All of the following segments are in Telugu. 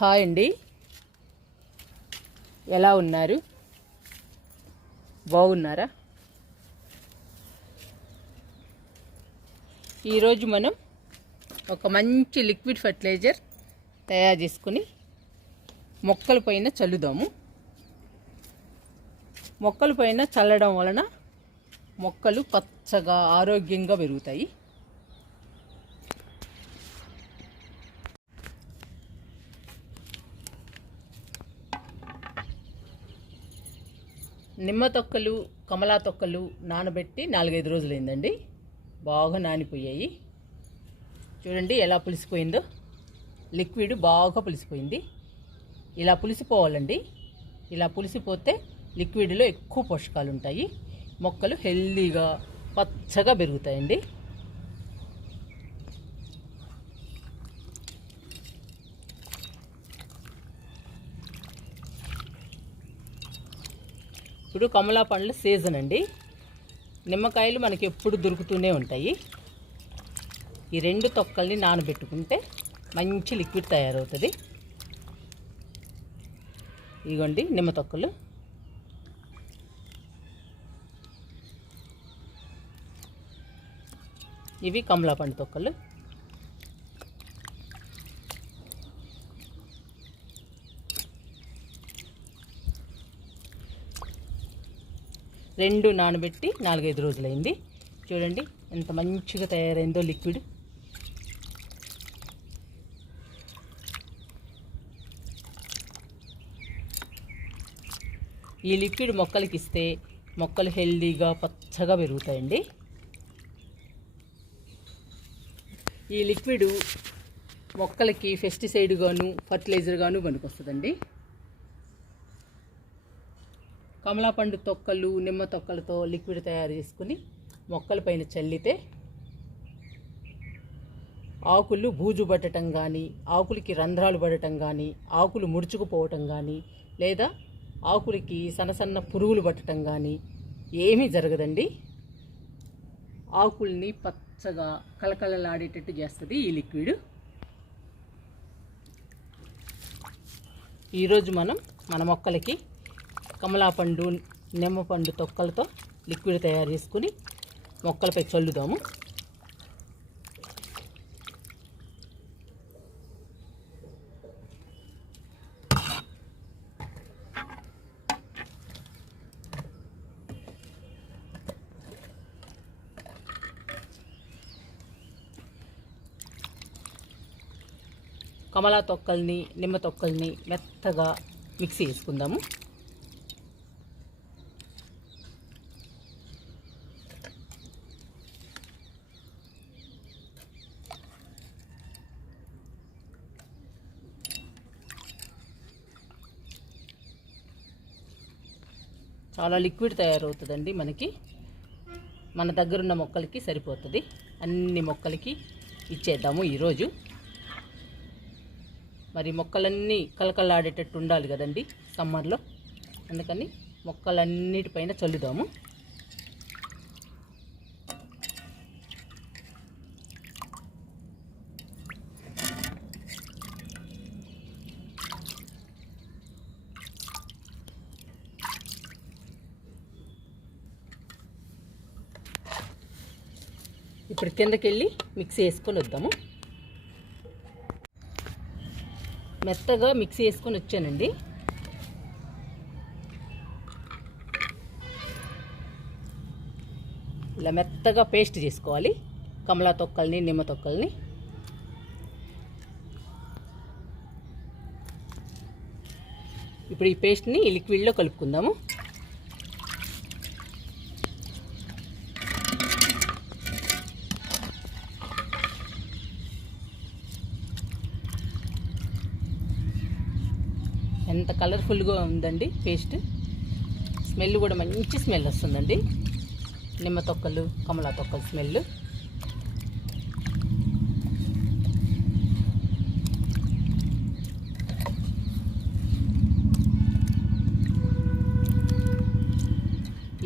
హాయ్ అండి, ఎలా ఉన్నారు? బాగున్నారా? ఈరోజు మనం ఒక మంచి లిక్విడ్ ఫర్టిలైజర్ తయారు చేసుకుని మొక్కల పైన చల్లుదాము. మొక్కల పైన చల్లడం వలన మొక్కలు పచ్చగా ఆరోగ్యంగా పెరుగుతాయి. నిమ్మ తొక్కలు, కమలా తొక్కలు నానబెట్టి 4-5 రోజులైందండి. బాగా నానిపోయాయి. చూడండి ఎలా పులిసిపోయిందో. లిక్విడ్ బాగా పులిసిపోయింది. ఇలా పులిసిపోవాలండి. ఇలా పులిసిపోతే లిక్విడ్లో ఎక్కువ పోషకాలు ఉంటాయి. మొక్కలు హెల్దీగా పచ్చగా పెరుగుతాయండి. ఇప్పుడు కమలా పండ్ల సీజన్ అండి. నిమ్మకాయలు మనకి ఎప్పుడు దొరుకుతూనే ఉంటాయి. ఈ 2 తొక్కల్ని నానబెట్టుకుంటే మంచి లిక్విడ్ తయారవుతుంది. ఇదిగోండి నిమ్మ తొక్కలు. ఇవి కమలా పండు తొక్కలు. రెండు నానబెట్టి 4-5 రోజులైంది. చూడండి ఎంత మంచిగా తయారైందో లిక్విడ్. ఈ లిక్విడ్ మొక్కలకి ఇస్తే మొక్కలు హెల్దీగా పచ్చగా పెరుగుతాయండి. ఈ లిక్విడ్ మొక్కలకి పెస్టిసైడ్ గాను ఫర్టిలైజర్ గాను పనికొస్తుందండి. కమలా పండు తొక్కలు, నిమ్మ తొక్కలతో లిక్విడ్ తయారు చేసుకుని మొక్కల పైన చల్లితే ఆకులు బూజు పట్టడం కానీ, ఆకులకి రంధ్రాలు పడటం కానీ, ఆకులు ముడుచుకుపోవటం కానీ, లేదా ఆకులకి సన్న పురుగులు పట్టడం కానీ ఏమీ జరగదండి. ఆకుల్ని పచ్చగా కలకలలాడేటట్టు చేస్తుంది ఈ లిక్విడ్. ఈరోజు మనం మన మొక్కలకి కమలా పండు, నిమ్మ పండు తొక్కలతో లిక్విడ్ తయారు చేసుకుని మొక్కలపై చల్లుదాము. కమలా తొక్కల్ని, నిమ్మ తొక్కల్ని మెత్తగా మిక్సీ చేసుకుందాము. చాలా లిక్విడ్ తయారవుతుందండి. మనకి మన దగ్గరున్న మొక్కలకి సరిపోతుంది. అన్ని మొక్కలకి ఇచ్చేద్దాము ఈరోజు. మరి మొక్కలన్నీ కలకలాడేటట్టు ఉండాలి కదండి సమ్మర్లో. అందుకని మొక్కలన్నిటిపైన చల్లుదాము. ఇప్పుడు కిందకి వెళ్ళి మిక్సీ వేసుకొని వద్దాము. మెత్తగా మిక్సీ వేసుకొని వచ్చానండి. ఇలా మెత్తగా పేస్ట్ చేసుకోవాలి కమలా తొక్కల్ని, నిమ్మ తొక్కల్ని. ఇప్పుడు ఈ పేస్ట్ని ఈ లిక్విడ్లో కలుపుకుందాము. ఎంత కలర్ఫుల్గా ఉందండి పేస్ట్. స్మెల్ కూడా మంచి స్మెల్ వస్తుందండి. నిమ్మ తొక్కలు, కమలా తొక్కల స్మెల్.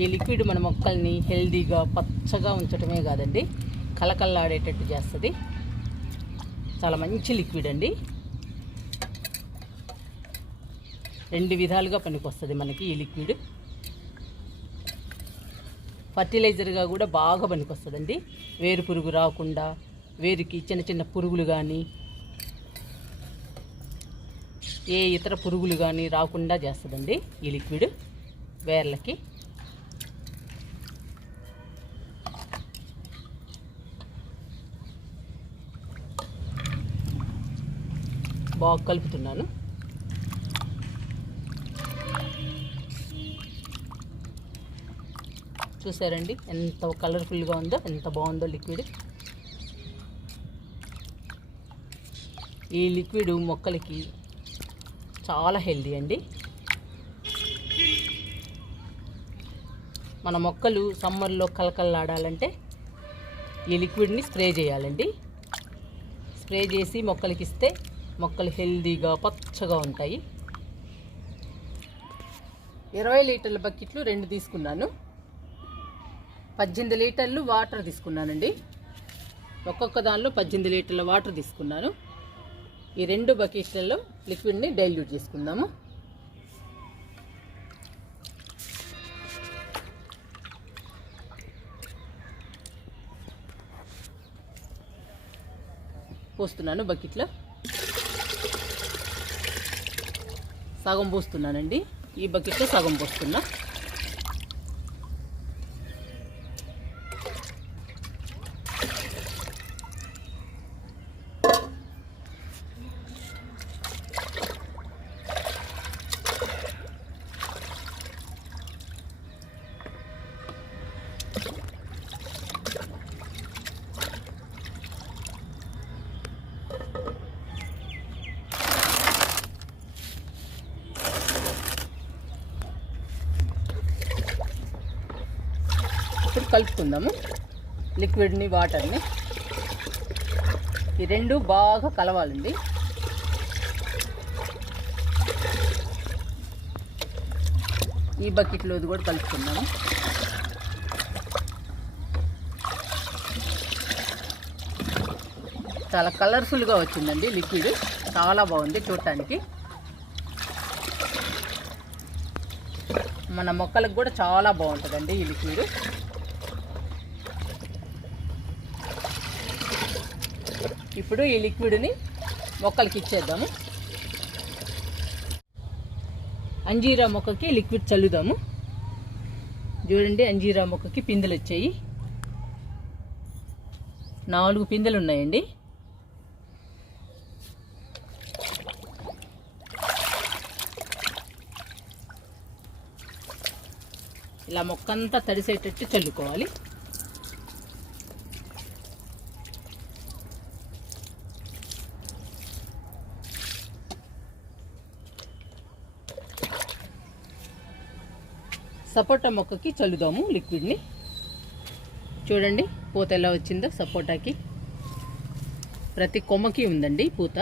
ఈ లిక్విడ్ మన మొక్కల్ని హెల్దీగా పచ్చగా ఉంచడమే కాదండి, కలకల్లాడేటట్టు చేస్తుంది. చాలా మంచి లిక్విడ్ అండి. 2 విధాలుగా పనికొస్తుంది మనకి ఈ లిక్విడ్. ఫర్టిలైజర్గా కూడా బాగా పనికొస్తుందండి. వేరు పురుగు రాకుండా, వేరుకి చిన్న చిన్న పురుగులు కానీ ఏ ఇతర పురుగులు కానీ రాకుండా చేస్తుందండి ఈ లిక్విడ్ వేర్లకి. బాగా కలుపుతున్నాను. చూసారండి ఎంత కలర్ఫుల్గా ఉందో, ఎంత బాగుందో లిక్విడ్. ఈ లిక్విడ్ మొక్కలకి చాలా హెల్దీ అండి. మన మొక్కలు సమ్మర్లో కలకల్లాడాలంటే ఈ లిక్విడ్ని స్ప్రే చేయాలండి. స్ప్రే చేసి మొక్కలకి ఇస్తే మొక్కలు హెల్దీగా పచ్చగా ఉంటాయి. 20 లీటర్ల బకెట్లు 2 తీసుకున్నాను. 18 లీటర్లు వాటర్ తీసుకున్నానండి. ఒక్కొక్క దానిలో 18 లీటర్ల వాటర్ తీసుకున్నాను. ఈ 2 బకెట్లలో లిక్విడ్ని డైల్యూట్ చేసుకుందాము. పోస్తున్నాను బకెట్లో. సగం పోస్తున్నానండి. ఈ బకెట్లో సగం పోస్తున్నా. ఇప్పుడు కలుపుకుందాము లిక్విడ్ని, వాటర్ని. ఈ 2 బాగా కలవాలండి. ఈ బకెట్లో ఇది కూడా కలుపుకుందాము. చాలా కలర్ఫుల్గా వచ్చిందండి లిక్విడ్. చాలా బాగుంది చూడటానికి. మన మొక్కలకు కూడా చాలా బాగుంటుందండి ఈ లిక్విడ్. ఇప్పుడు ఈ లిక్విడ్ని మొక్కలకి ఇచ్చేద్దాము. అంజీరా మొక్కకి లిక్విడ్ చల్లుదాము. చూడండి, అంజీరా మొక్కకి పిందెలు వచ్చాయి. 4 పిందెలు ఉన్నాయండి. ఇలా మొక్కంతా తడిసేటట్టు చల్లుకోవాలి. సపోటా మొక్కకి చల్లుదాము లిక్విడ్ని. చూడండి పూత ఎలా వచ్చిందో సపోటాకి. ప్రతి కొమ్మకి ఉందండి పూత.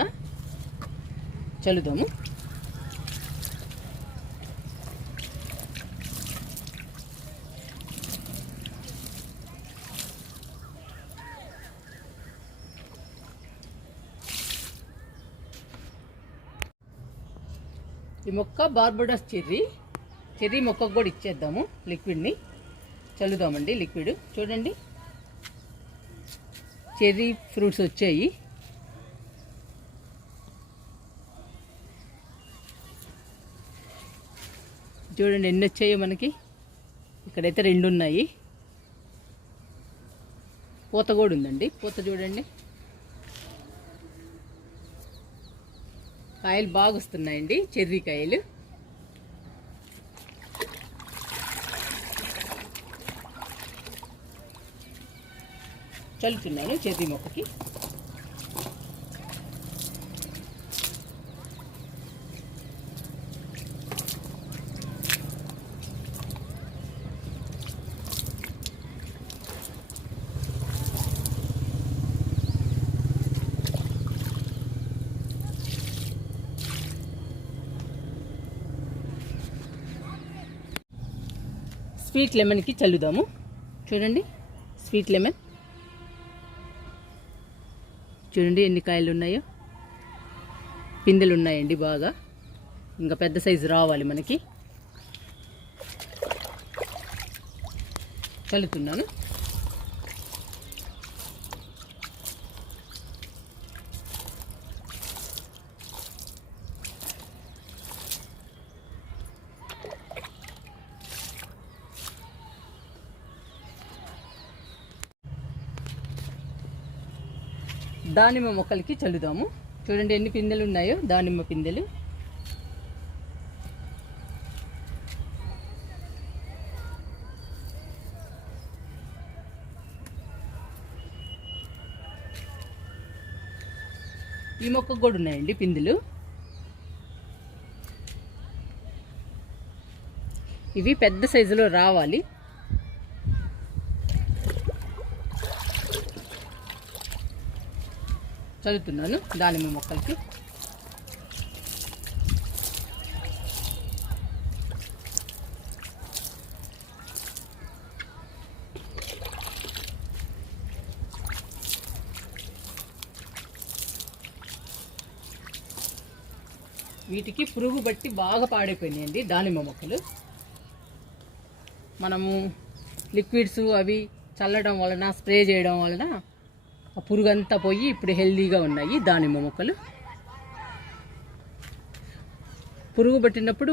చల్లుదాము. ఈ మొక్క బార్బడోస్ చెర్రీ మొక్కకు కూడా ఇచ్చేద్దాము లిక్విడ్ని. చల్లుదామండి లిక్విడ్. చూడండి చెర్రీ ఫ్రూట్స్ వచ్చాయి. చూడండి ఎన్ని వచ్చాయో మనకి. ఇక్కడైతే 2 ఉన్నాయి. పూత కూడా ఉందండి. పూత చూడండి, కాయలు బాగా వస్తున్నాయండి, చెర్రీ కాయలు. చల్లుతున్నాను చెర్రీ మొక్కకి. స్వీట్ లెమన్కి చల్లుదాము. చూడండి స్వీట్ లెమన్. చూడండి ఎన్ని కాయలు ఉన్నాయో. పిందెలు ఉన్నాయండి బాగా. ఇంకా పెద్ద సైజు రావాలి మనకి. చల్లుతున్నాను. దానిమ్మ మొక్కలకి చల్లుదాము. చూడండి ఎన్ని పిందెలు ఉన్నాయో దానిమ్మ పిందెలు. ఈ మొక్కకు కూడా ఉన్నాయండి పిందెలు. ఇవి పెద్ద సైజులో రావాలి. చల్లుతున్నాను దానిమ్మ మొక్కలకి. వీటికి పురుగు బట్టి బాగా పాడైపోయినాయండి దానిమ్మ మొక్కలు. మనము లిక్విడ్స్ అవి చల్లడం వలన, స్ప్రే చేయడం వలన ఆ పురుగు అంతా పోయి ఇప్పుడు హెల్దీగా ఉన్నాయి దానిమ్మ మొక్కలు. పురుగు పట్టినప్పుడు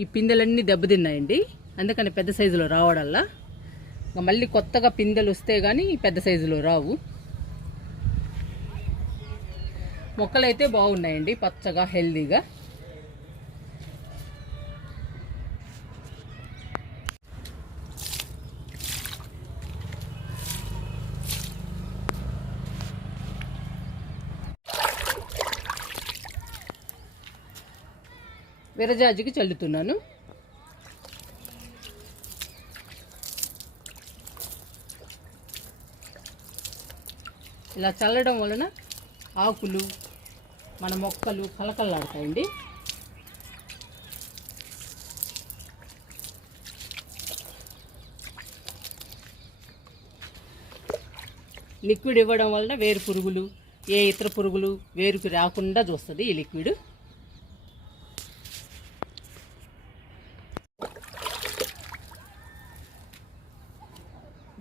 ఈ పిందెలన్నీ దెబ్బతిన్నాయండి, అందుకని పెద్ద సైజులో రావడల్లా. మళ్ళీ కొత్తగా పిందెలు వస్తే కానీ పెద్ద సైజులో రావు. మొక్కలైతే బాగున్నాయండి, పచ్చగా హెల్దీగా. విరజాజికి చల్లుతున్నాను. ఇలా చల్లడం వలన ఆకులు, మన మొక్కలు కలకల్లాడతాయండి. లిక్విడ్ ఇవ్వడం వలన వేరు పురుగులు, ఏ ఇతర పురుగులు వేరుకి రాకుండా చూస్తుంది ఈ లిక్విడ్.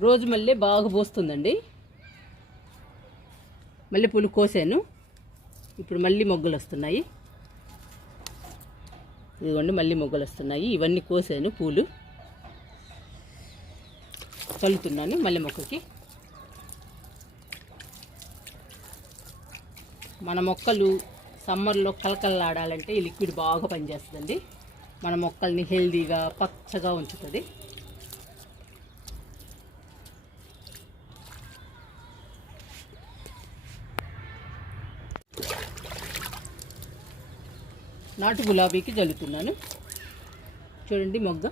రోజు మల్లె బాగా పోస్తుందండి. మల్లెపూలు కోసాను, ఇప్పుడు మళ్ళీ మొగ్గలు వస్తున్నాయి. ఇదిగోండి మళ్ళీ మొగ్గలు వస్తున్నాయి. ఇవన్నీ కోసాను పూలు. చల్లుతున్నాను మల్లె మొక్కకి. మన మొక్కలు సమ్మర్లో కలకల్లాడాలంటే ఈ లిక్విడ్ బాగా పనిచేస్తుందండి. మన మొక్కల్ని హెల్దీగా పచ్చగా ఉంచుతుంది. నాటు గులాబీకి జల్లుతున్నాను. చూడండి మొగ్గ.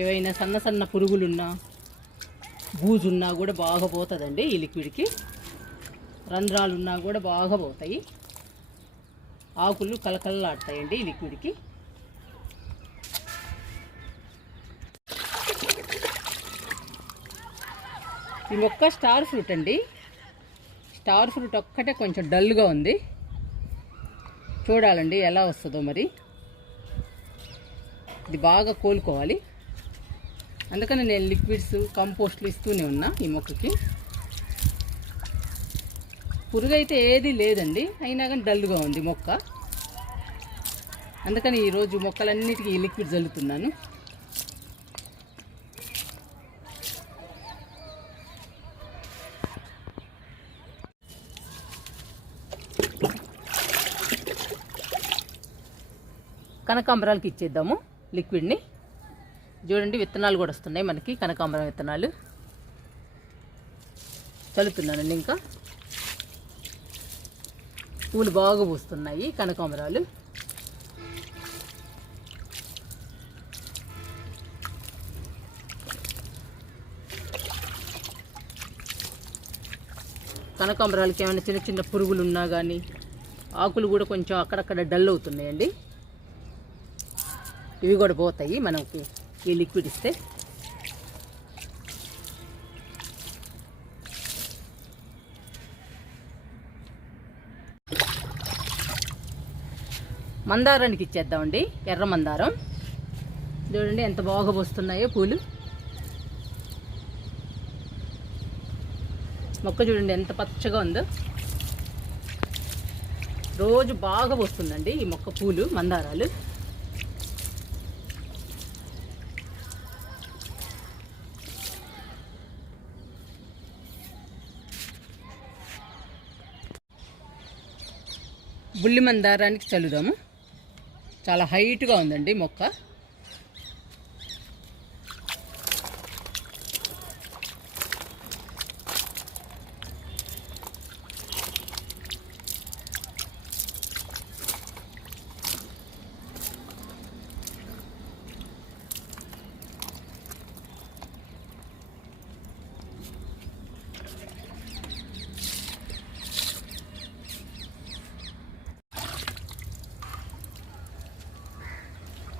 ఏవైనా సన్న సన్న పురుగులున్నా, బూజున్నా కూడా బాగా పోతుందండి ఈ లిక్విడ్కి. రంధ్రాలున్నా కూడా బాగా పోతాయి. ఆకులు కలకల్లాడతాయండి ఈ లిక్విడ్కి. ఈ మొక్క స్టార్ ఫ్రూట్ అండి. స్టార్ ఫ్రూట్ ఒక్కటే కొంచెం డల్గా ఉంది. చూడాలండి ఎలా వస్తుందో మరి. ఇది బాగా కోలుకోవాలి, అందుకని నేను లిక్విడ్స్, కంపోస్ట్లు ఇస్తూనే ఉన్నా ఈ మొక్కకి. పురుగు అయితే ఏది లేదండి, అయినా కానీ డల్గా ఉంది మొక్క. అందుకని ఈరోజు మొక్కలన్నిటికీ ఈ లిక్విడ్ చల్లుతున్నాను. కనకాంబరాలకి ఇచ్చేద్దాము లిక్విడ్ని. చూడండి విత్తనాలు కూడా వస్తున్నాయి మనకి, కనకాంబరం విత్తనాలు. చల్లుతున్నానండి. ఇంకా పూలు బాగా పూస్తున్నాయి కనకాంబరాలు. కనకాంబరాలకి ఏమైనా చిన్న చిన్న పురుగులు ఉన్నా కానీ, ఆకులు కూడా కొంచెం అక్కడక్కడ డల్ అవుతున్నాయండి. ఇవి కూడా పోతాయి మనకి ఈ లిక్విడ్ ఇస్తే. మందారానికి ఇచ్చేద్దామండి. ఎర్ర మందారం చూడండి ఎంత బాగా పోస్తున్నాయో పూలు. మొక్క చూడండి ఎంత పచ్చగా ఉందో. రోజు బాగా పోస్తుందండి ఈ మొక్క పూలు, మందారాలు. బుల్లి మందారానికి చల్లుదాము. చాలా హైట్గా ఉందండి మొక్క.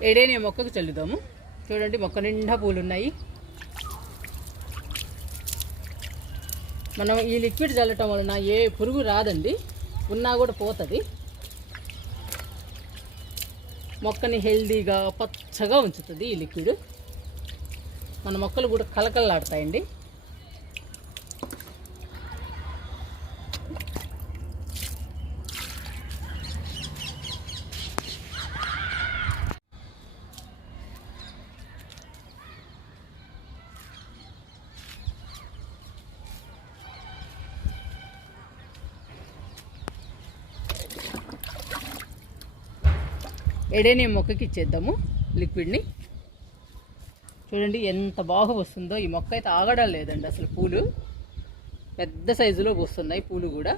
ఎడేనియా మొక్కకు చల్లుదాము. చూడండి మొక్క నిండా పూలు ఉన్నాయి. మనం ఈ లిక్విడ్ చల్లటం వలన ఏ పురుగు రాదండి, ఉన్నా కూడా పోతుంది. మొక్కని హెల్దీగా పచ్చగా ఉంచుతుంది ఈ లిక్విడ్. మన మొక్కలు కూడా కలకలలాడతాయండి. ఎడేనియం మొక్కకి ఇచ్చేద్దాము లిక్విడ్ని. చూడండి ఎంత బాగా వస్తుందో. ఈ మొక్క అయితే ఆగడం లేదండి అసలు. పూలు పెద్ద సైజులో వస్తున్నాయి పూలు కూడా.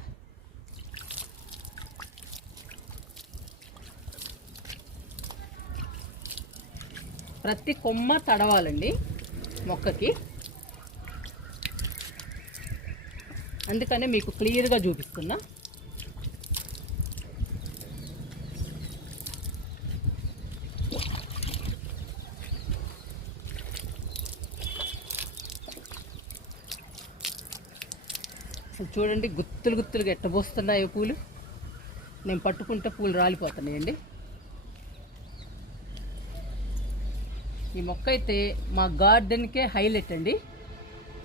ప్రతి కొమ్మ తడవాలండి మొక్కకి. అందుకనే మీకు క్లియర్గా చూపిస్తున్నా. చూడండి గుత్తులు గుత్తులుగా ఎట్టబోస్తున్నాయి పూలు. నేను పట్టుకుంటే పూలు రాలిపోతున్నాయండి. ఈ మొక్క అయితే మా గార్డెన్కే హైలైట్ అండి.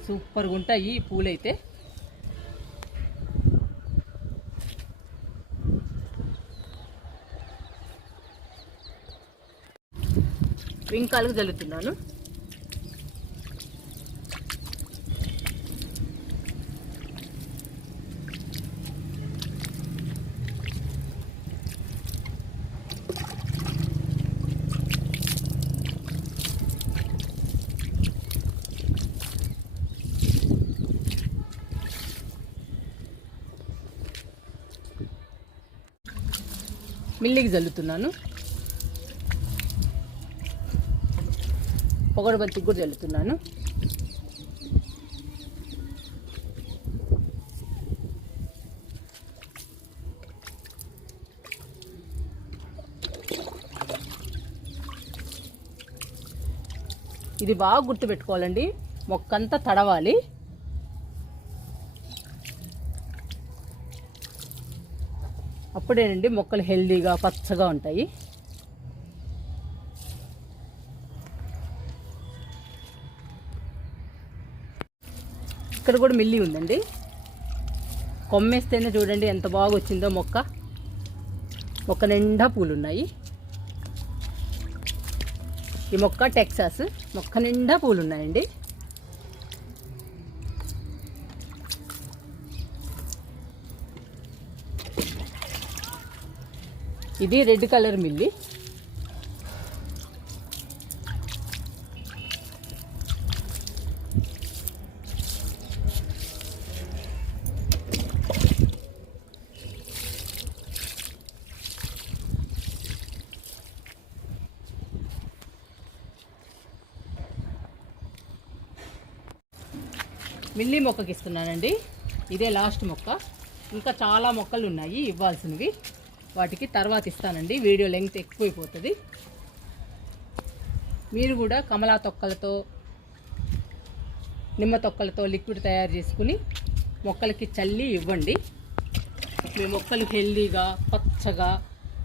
సూపర్గా ఉంటాయి ఈ పూలు అయితే. వింకాలకు జల్లుతున్నాను. మిల్లికి జల్లుతున్నాను. పొగడు బంతికి కూడా జల్లుతున్నాను. ఇది బాగా గుర్తుపెట్టుకోవాలండి, మొక్కంతా తడవాలి. అప్పుడేనండి మొక్కలు హెల్దీగా పచ్చగా ఉంటాయి. ఇక్కడ కూడా మిల్లి ఉందండి. కొమ్మేస్తేనే చూడండి ఎంత బాగా వచ్చిందో మొక్క. మొక్క నిండా పూలు ఉన్నాయి. ఈ మొక్క టెక్సాస్. మొక్క నిండా పూలు ఉన్నాయండి. ఇది రెడ్ కలర్ మిల్లి. మిల్లీ మొక్కకి ఇస్తున్నానండి. ఇదే లాస్ట్ మొక్క. ఇంకా చాలా మొక్కలు ఉన్నాయి ఇవ్వాల్సినవి. వాటికి తర్వాత ఇస్తానండి, వీడియో లెంగ్త్ ఎక్కువైపోతుంది. మీరు కూడా కమలా తొక్కలతో నిమ్మ తొక్కలతో లిక్విడ్ తయారు చేసుకుని మొక్కలకి చల్లి ఇవ్వండి. మీ మొక్కలు హెల్దీగా పచ్చగా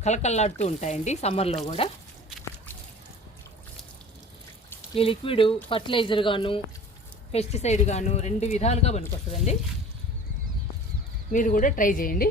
కలకల్లాడుతూ ఉంటాయండి. సమ్మర్లో కూడా ఈ లిక్విడ్ ఫర్టిలైజర్ గాను పెస్టిసైడ్ గాను 2 విధాలుగా పనికొస్తుందండి. మీరు కూడా ట్రై చేయండి.